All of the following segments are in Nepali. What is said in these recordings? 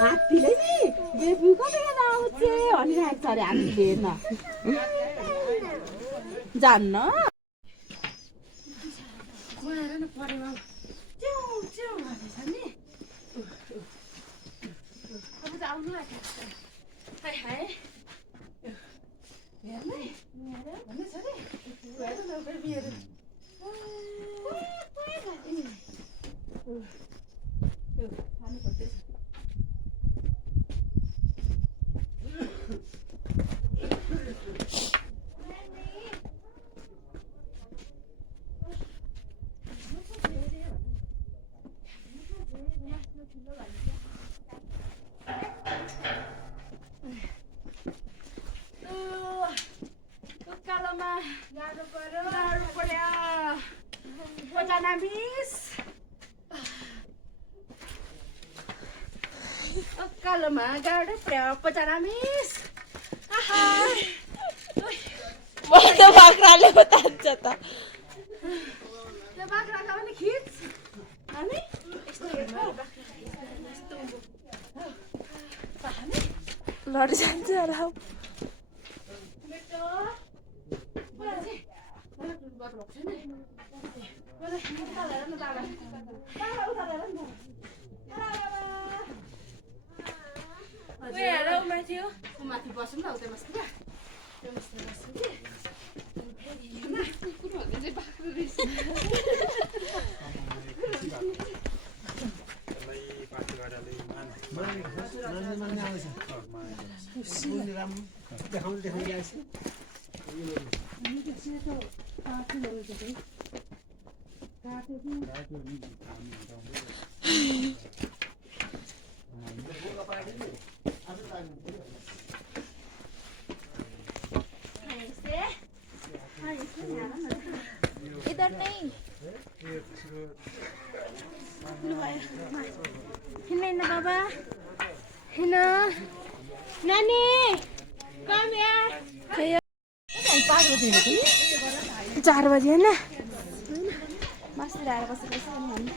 हात्तीले नि बेबी कतिखेर आउँछ भनिरहेको छ अरे हात्तीले हेर्न जान्न Kalama gaado berapa cara mis? Mana bakrale बतान्छ त त्यो बाख्रा का पनि खिच हामी यस्तो हेर्नु हामी लड जान्छ होला बेटो बोलाजे बात रोक्छ नि बोले उतालेर न बाबा बाबा उतालेर न Where hello Matthew माथि बस्नु न उतै बस्नु त्यो बस्नु कि इधर नहीं हिँड्ने न बाबा हिँड नानी कम यार 4 बजे हैन मास्टर आएर बसेको छ नि हामी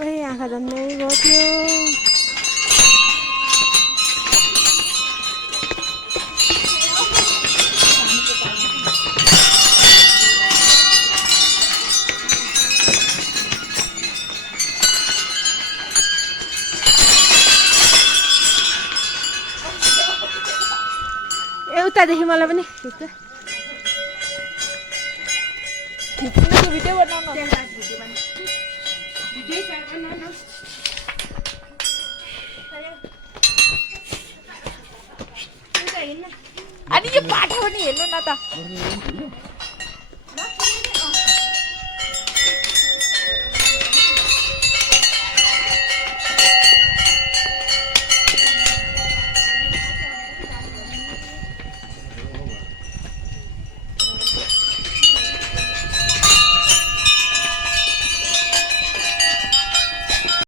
ओइ आँखा झन्डै गयो थियो उतादेखि मलाई पनि खिच्नु भिडियो बनाउनु अनि यो पाठा पनि हेर्नु न त